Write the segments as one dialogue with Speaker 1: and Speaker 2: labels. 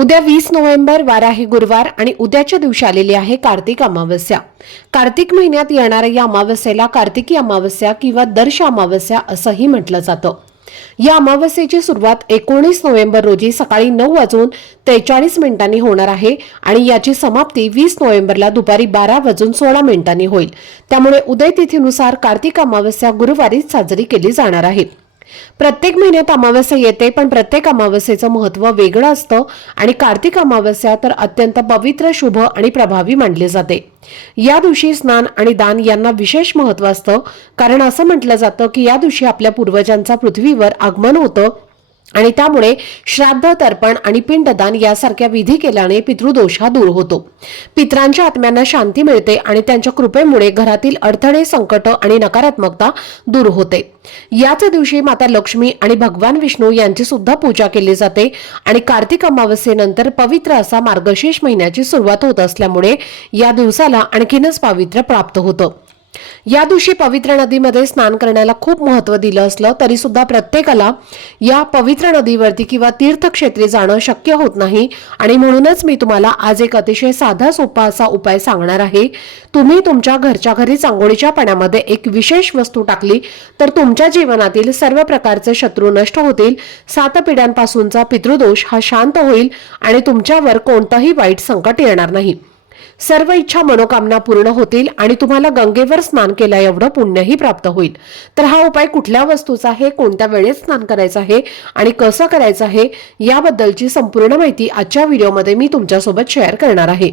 Speaker 1: उद्या वीस नोव्हेंबर वार आहे गुरुवार आणि उद्याच्या दिवशी आलेली आहे कार्तिक अमावस्या. कार्तिक महिन्यात येणाऱ्या या अमावस्येला कार्तिकी अमावस्या किंवा दर्श अमावस्या असंही म्हटलं जातं. या अमावस्येची सुरुवात एकोणीस नोव्हेंबर रोजी सकाळी नऊ वाजून त्रेचाळीस मिनिटांनी होणार आहे आणि याची समाप्ती वीस नोव्हेंबरला दुपारी बारा वाजून सोळा मिनिटांनी होईल. त्यामुळे उदय तिथीनुसार कार्तिक अमावस्या गुरुवारीच साजरी केली जाणार आहे. प्रत्येक महिन्यात अमावस्या येते पण प्रत्येक अमावस्येचं महत्त्व वेगळं असतं आणि कार्तिक अमावस्या तर अत्यंत पवित्र शुभ आणि प्रभावी मानली जाते. या दिवशी स्नान आणि दान यांना विशेष महत्त्व असतं कारण असं म्हटलं जातं की या दिवशी आपल्या पूर्वजांचा पृथ्वीवर आगमन होतं आणि त्यामुळे श्राद्ध तर्पण आणि पिंडदान यासारख्या विधी केल्याने पितृदोष हा दूर होतो. पित्रांच्या आत्म्यांना शांती मिळते आणि त्यांच्या कृपेमुळे घरातील अडथळे संकट आणि नकारात्मकता दूर होते. याच दिवशी माता लक्ष्मी आणि भगवान विष्णू यांची सुद्धा पूजा केली जाते आणि कार्तिक अमावस्येनंतर पवित्र असा मार्गशीर्ष महिन्याची सुरुवात होत असल्यामुळे या दिवसाला आणखीनच पावित्र्य प्राप्त होतं. या दिवशी पवित्र नदीमध्ये स्नान करण्याला खूप महत्त्व दिलं असलं तरी सुद्धा प्रत्येकाला या पवित्र नदीवरती किंवा तीर्थक्षेत्री जाणं शक्य होत नाही. आणि म्हणूनच मी तुम्हाला आज एक अतिशय साधा सोपा असा उपाय सांगणार आहे. तुम्ही तुमच्या घरच्या घरी चांगोळीच्या पाण्यामध्ये एक विशेष वस्तू टाकली तर तुमच्या जीवनातील सर्व प्रकारचे शत्रू नष्ट होतील. सात पिढ्यांपासूनचा पितृदोष हा शांत होईल आणि तुमच्यावर कोणतंही वाईट संकट येणार नाही. सर्व इच्छा मनोकामना पूर्ण होतील आणि तुम्हाला गंगेवर स्नान केल्या एवढं पुण्यही प्राप्त होईल. तर हा उपाय कुठल्या वस्तूचा आहे कोणत्या वेळेत स्नान करायचं आहे आणि कसं करायचं आहे याबद्दलची संपूर्ण माहिती आजच्या व्हिडिओमध्ये मी तुमच्यासोबत शेअर करणार आहे.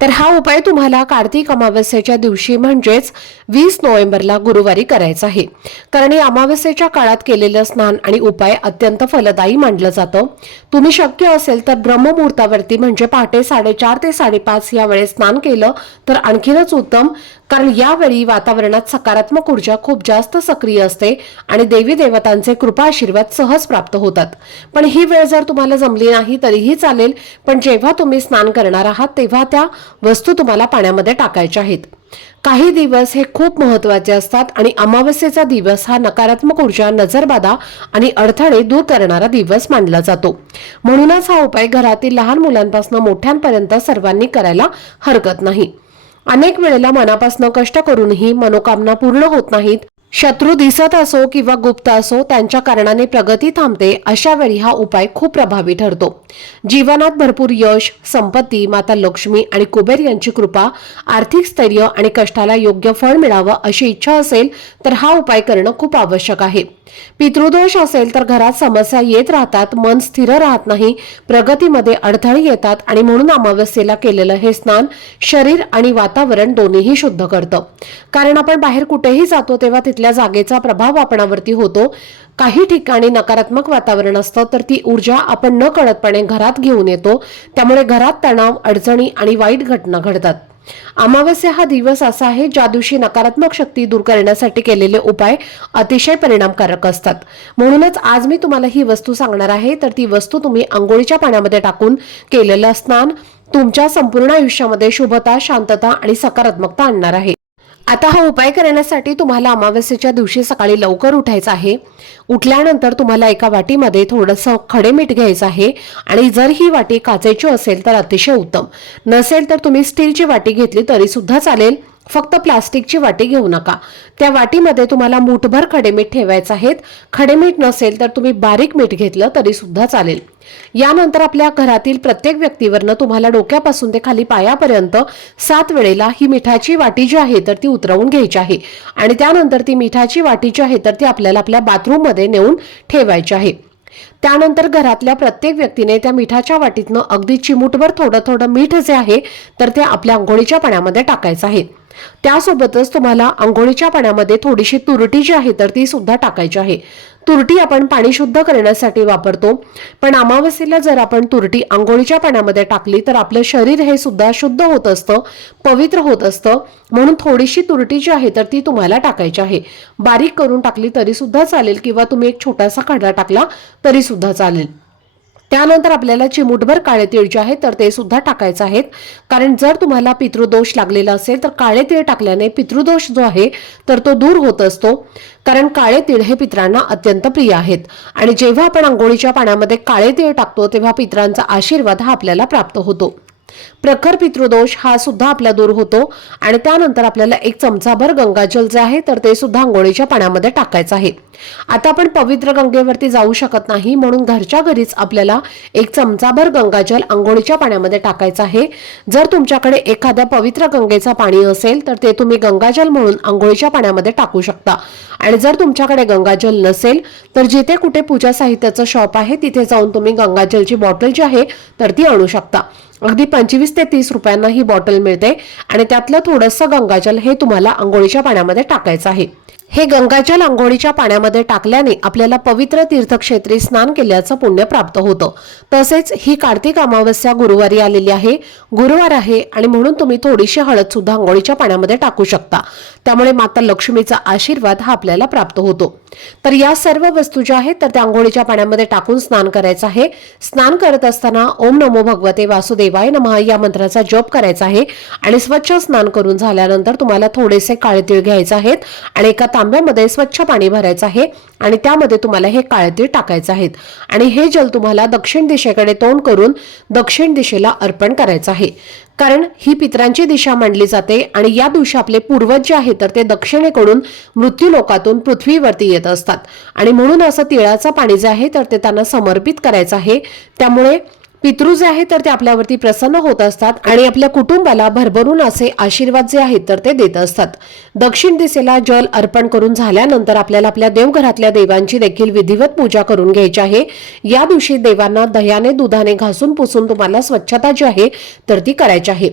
Speaker 1: तर हा उपाय तुम्हाला कार्तिक अमावस्येच्या दिवशी म्हणजेच वीस नोव्हेंबरला गुरुवारी करायचा आहे. कारण या अमावस्येच्या काळात केलेलं स्नान आणि उपाय अत्यंत फलदायी मानलं जातं. तुम्ही शक्य असेल तर ब्रह्ममुहूर्तावरती म्हणजे पहाटे साडेचार ते साडेपाच या वेळेस स्नान केलं तर आणखीनच उत्तम कारण यावेळी वातावरणात सकारात्मक ऊर्जा खूप जास्त सक्रिय असते आणि देवी देवतांचे कृपा आशीर्वाद सहज प्राप्त होतात. पण ही वेळ जर तुम्हाला जमली नाही तरीही चालेल. पण जेव्हा तुम्ही स्नान करणार आहात तेव्हा त्या वस्तू तुम्हाला पाण्यामध्ये टाकायच्या आहेत. काही दिवस हे खूप महत्त्वाचे असतात आणि अमावस्येचा दिवस हा नकारात्मक ऊर्जा नजरबाधा आणि अडथळे दूर करणारा दिवस मानला जातो. म्हणूनच हा उपाय घरातील लहान मुलांपासून मोठ्यांपर्यंत सर्वांनी करायला हरकत नाही. अनेक वेळेला मनापासून कष्ट करूनही मनोकामना पूर्ण होत नाहीत. शत्रू दिसत असो किंवा गुप्त असो त्यांच्या कारणाने प्रगती थांबते अशा वेळी हा उपाय खूप प्रभावी ठरतो. जीवनात भरपूर यश संपत्ती माता लक्ष्मी आणि कुबेर यांची कृपा आर्थिक स्थैर्य आणि कष्टाला योग्य फळ मिळावं अशी इच्छा असेल तर हा उपाय करणं खूप आवश्यक आहे. पितृदोष असेल तर घरात समस्या येत राहतात मन स्थिर राहत नाही प्रगतीमध्ये अडथळे येतात आणि म्हणून अमावस्येला केलेलं हे स्नान शरीर आणि वातावरण दोन्हीही शुद्ध करतं. कारण आपण बाहेर कुठेही जातो तेव्हा तिथल्या जागेचा प्रभाव आपणावरती होतो. काही ठिकाणी नकारात्मक वातावरण असतं तर ती ऊर्जा आपण न कळतपणे घरात घेऊन येतो. त्यामुळे घरात तणाव अडचणी आणि वाईट घटना घडतात. अमावस्या हा दिवस असा आहे ज्या दिवशी नकारात्मक शक्ती दूर करण्यासाठी केलेले उपाय अतिशय परिणामकारक असतात. म्हणूनच आज मी तुम्हाला ही वस्तू सांगणार आहे तर ती वस्तू तुम्ही आंघोळीच्या पाण्यामध्ये टाकून केलेलं स्नान तुमच्या संपूर्ण आयुष्यामध्ये शुभता शांतता आणि सकारात्मकता आणणार आहे. आता हा उपाय करण्यासाठी तुम्हाला अमावस्येच्या दिवशी सकाळी लवकर उठायचं आहे. उठल्यानंतर तुम्हाला एका वाटीमध्ये थोडंसं खडे मीठ घ्यायचं आहे आणि जर ही वाटी काचेची असेल तर अतिशय उत्तम. नसेल तर तुम्ही स्टीलची वाटी घेतली तरी सुद्धा चालेल. फक्त प्लास्टिकची वाटी घेऊ नका. त्या वाटीमध्ये तुम्हाला मूठभर खडेमीठ ठेवायचं आहेत. खडेमीठ नसेल तर तुम्ही बारीक मीठ घेतलं तरी सुद्धा चालेल. यानंतर आपल्या घरातील प्रत्येक व्यक्तीवरनं तुम्हाला डोक्यापासून ते खाली पायापर्यंत सात वेळेला ही मिठाची वाटी जी आहे तर ती उतरवून घ्यायची आहे. आणि त्यानंतर ती मिठाची वाटी जी आहे तर ती आपल्याला आपल्या बाथरूममध्ये नेऊन ठेवायची आहे. त्यानंतर घरातल्या प्रत्येक व्यक्तीने त्या मिठाच्या वाटीतनं अगदी चिमूटभर थोडं थोडं मीठ जे आहे तर ते आपल्या आंघोळीच्या पाण्यामध्ये टाकायचं आहे. त्यासोबतच तुम्हाला आंघोळीच्या पाण्यामध्ये थोडीशी तुरटी जी आहे तर ती सुद्धा टाकायची आहे. तुरटी आपण पाणी शुद्ध करण्यासाठी वापरतो. पण अमावस्येला जर आपण तुरटी आंघोळीच्या पाण्यामध्ये टाकली तर आपलं शरीर हे सुद्धा शुद्ध होत असतं पवित्र होत असतं. म्हणून थोडीशी तुरटी जी आहे तर ती तुम्हाला टाकायची आहे. बारीक करून टाकली तरी सुद्धा चालेल किंवा तुम्ही एक छोटासा खडा टाकला तरी सुद्धा चालेल. त्यानंतर आपल्याला चिमूटभर काळे तीळ जे आहे तर ते सुद्धा टाकायचं आहेत. कारण जर तुम्हाला पितृदोष लागलेला असेल तर काळे तीळ टाकल्याने पितृदोष जो आहे तर तो दूर होत असतो. कारण काळे तीळ हे पित्रांना अत्यंत प्रिय आहेत. आणि जेव्हा आपण आंघोळीच्या पाण्यामध्ये काळे तीळ टाकतो तेव्हा पित्रांचा आशीर्वाद हा आपल्याला प्राप्त होतो. प्रखर पितृदोष हा सुद्धा आपला दूर होतो आणि त्यानंतर आपल्याला एक चमचाभर गंगाजल जे आहे तर ते सुद्धा आंघोळीच्या पाण्यामध्ये टाकायचं आहे. आता आपण पवित्र गंगेवरती जाऊ शकत नाही म्हणून घरच्या घरीच आपल्याला एक चमचाभर गंगाजल आंघोळीच्या पाण्यामध्ये टाकायचं आहे. जर तुमच्याकडे एखाद्या पवित्र गंगेचा पाणी असेल तर ते तुम्ही गंगाजल म्हणून आंघोळीच्या पाण्यामध्ये टाकू शकता. आणि जर तुमच्याकडे गंगाजल नसेल तर जिथे कुठे पूजा साहित्याचं शॉप आहे तिथे जाऊन तुम्ही गंगाजलची बॉटल जी आहे तर ती आणू शकता. अगदी पंचवीस ते तीस रुपयांना ही बॉटल मिळते आणि त्यातलं थोडंसं गंगाजल हे तुम्हाला आंघोळीच्या पाण्यामध्ये टाकायचं आहे. हे गंगाच्या आंघोळीच्या पाण्यामध्ये टाकल्याने आपल्याला पवित्र तीर्थक्षेत्री स्नान केल्याचं पुण्य प्राप्त होतं. तसेच ही कार्तिक अमावस्या गुरुवारी आलेली आहे. गुरुवार आहे आणि म्हणून तुम्ही थोडीशी हळद सुद्धा आंघोळीच्या पाण्यामध्ये टाकू शकता. त्यामुळे माता लक्ष्मीचा आशीर्वाद हा आपल्याला प्राप्त होतो. तर या सर्व वस्तू ज्या आहेत तर त्या आंघोळीच्या पाण्यामध्ये टाकून स्नान करायचं आहे. स्नान करत असताना ओम नमो भगवते वासुदेवाय नमः या मंत्राचा जप करायचा आहे. आणि स्वच्छ स्नान करून झाल्यानंतर तुम्हाला थोडेसे काळे तीळ घ्यायचे आहेत. आणि एका तांब्यामध्ये स्वच्छ पाणी भरायचं आहे आणि त्यामध्ये तुम्हाला हे काळे तीळ टाकायचे आहेत. आणि हे जल तुम्हाला दक्षिण दिशेकडे तोंड करून दक्षिण दिशेला अर्पण करायचं आहे. कारण ही पित्रांची दिशा मांडली जाते आणि या दिवशी आपले पूर्वज जे आहेत तर ते दक्षिणेकडून मृत्यू लोकातून पृथ्वीवरती येत असतात. आणि म्हणून असं तिळाचं पाणी जे आहे तर ते त्यांना समर्पित करायचं आहे. त्यामुळे पितृ जे आहे तर ते आपल्यावरती प्रसन्न होत असतात आणि आपल्या कुटुंबाला भरभरून असे आशीर्वाद जे आहेत तर ते देत असतात. दक्षिण दिशेला जल अर्पण करून झाल्यानंतर आपल्याला आपल्या देवघरातल्या देवांची देखील विधिवत पूजा करून घ्यायची आहे. या दिवशी देवांना दह्याने दुधाने घासून पुसून तुम्हाला स्वच्छता जी आहे तर ती करायची आहे.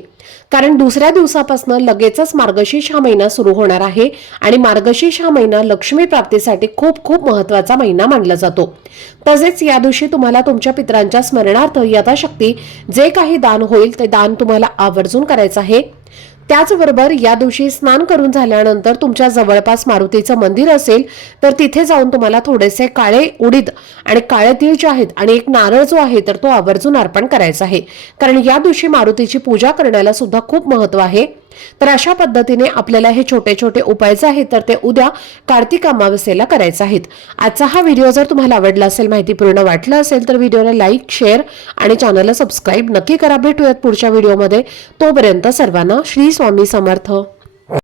Speaker 1: कारण दुसऱ्या दिवसापासून लगेचच मार्गशीर्ष हा महिना सुरू होणार आहे आणि मार्गशीर्ष हा महिना लक्ष्मी प्राप्तीसाठी खूप खूप महत्त्वाचा महिना मानला जातो. तसेच या दिवशी तुम्हाला तुमच्या पितरांच्या स्मरणार्थ यथाशक्ती जे काही दान होईल ते दान तुम्हाला आवर्जून करायचं आहे. त्याचबरोबर या दिवशी स्नान करून झाल्यानंतर तुमच्या जवळपास मारुतीचं मंदिर असेल तर तिथे जाऊन तुम्हाला थोडेसे काळे उडीद आणि काळे तीळ जे आहेत आणि एक नारळ जो आहे तर तो आवर्जून अर्पण करायचा आहे. कारण या दिवशी मारुतीची पूजा करण्याला सुद्धा खूप महत्त्व आहे. तर अशा पद्धतीने आपल्याला हे छोटे छोटे उपाय जे आहेत तर ते उद्या कार्तिक अमावस्येला करायचे आहेत. आजचा हा व्हिडिओ जर तुम्हाला आवडला असेल माहितीपूर्ण वाटलं असेल तर व्हिडिओला लाईक शेअर आणि चॅनलला सबस्क्राईब नक्की करा. भेटूयात पुढच्या व्हिडिओमध्ये. तोपर्यंत सर्वांना श्री स्वामी समर्थ.